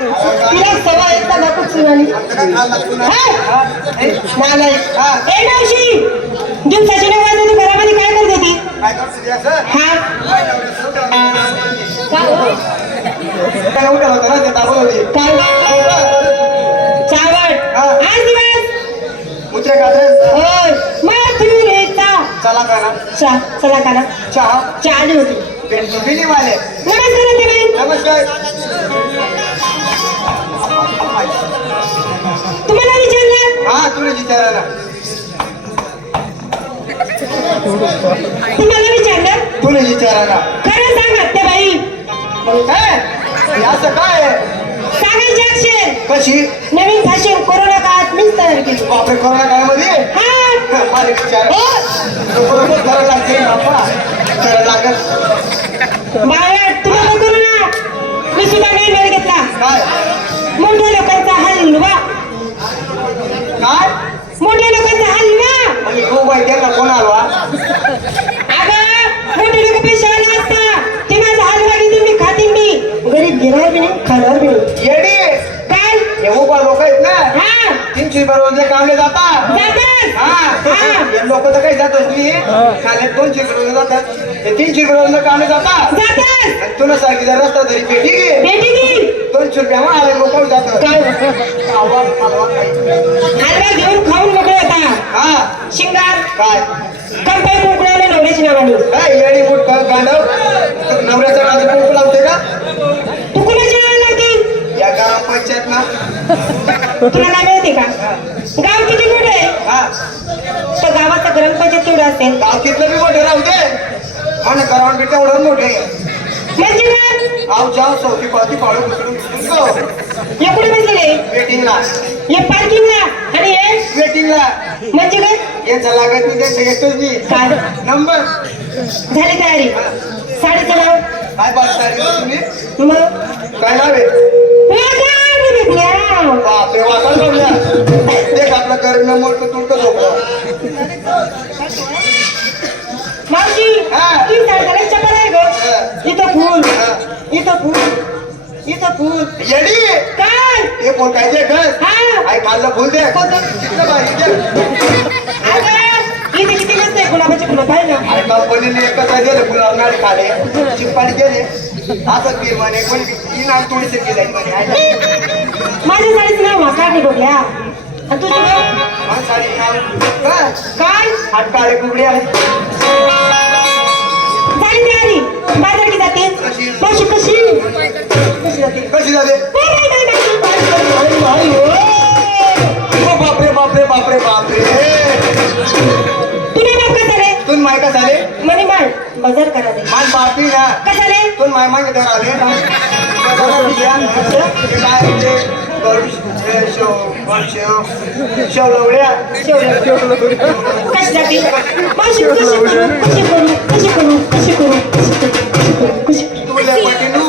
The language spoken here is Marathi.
तिला सुनाली ए मावशी दिवसाची तू घरामध्ये काय करत होती? का? काय चावड. आज दिवस. होय. मथुरेचा चला चला चहा? चालू होती. वाले नमस्कार तुम्हाला विचारलं? तुला विचारायला. खरं सांगा ते बाई. काय हे असं काय? सांगायचे अक्षर. कशी? नवीन फॅशन कोरोना काळात मीच तयार केली. बापरे कोरोना काळामध्ये? हा. विचार. बरोबर करायला लागते बाप्पा करायला लागत बाळा लोक आहेत ना? हा. तीनशे बरोबर कामले जातात. जातात. हा. हा. लोक तर काही जात असली. खाले दोनशे बरोबर जातात. ते तीनशे बरोबर कामले जातात. तुला जर रस्ता तरी पेटी घे. दोनशे रुपया आले लोक जातात. हलवा घेऊन खाऊन मोकळे होता हा. शिंगार. काय? कंपाई कुंकडाला नवऱ्याची नावानी काय येडी मूठ गांडव? नवऱ्याच्या नावाचे कुंकू लावते का तू लावते? या ग्रामपंचायत ना तुला काय माहिती का? गाव किती मोठं आहे? हा. तर गावाचं ग्रामपंचायत केवढं असेल? गाव कितलं बी मोठे राहू दे. म्हणे करावून बी तेवढं मोठे म्हणजे ना? आव जाव चौथी पावती पाळू घुसडून घुसडून हे कुठे बसलेले? वेटिंगला. हे पार्किंगला? आणि हे? वेटिंगला. म्हणजे काय? याचं लागत नाही त्याचं येतोच मी काय? नंबर. झाली तयारी. साडीचं नाव? काय बात तुम्ही? मग? काय नाव आहे. बापरे वाकड सोडल्या. देख आपलं करणं मोठं तुटतं झोपलं मावशी हा. ती चपल आहे गं. इथं फुल. इथं फुल. इथं फुल. येडी. काय? ते कोण काय दे घर? हा. आई खाल्लं फुल दे कोणतं? बाई, दे. अगं इथे किती मस्त आहे गुलाबाची फुलं पाहिजे आणि कंपनीने एकच दिलं गुलाबनाळे खाले. चिप्पाणी गेले. असं पीर म्हणे पण ती नाव थोडीशी केली म्हणे आहे ना? माझ्या साडीचं नाव आणि तुझं साडी नाव काय? काय? हात काळे कुबडे आहे बाजार की जाते? कशी? मावशी कशी? कशी जाते? कशी. ओ झाले मनी मान बजार करा माल मान पार्टी ना. कशाले? तोन माय माय करा दे काय कशी करू? कशी करू? कशी करू? कशी करू? कशी करू? कशी करू?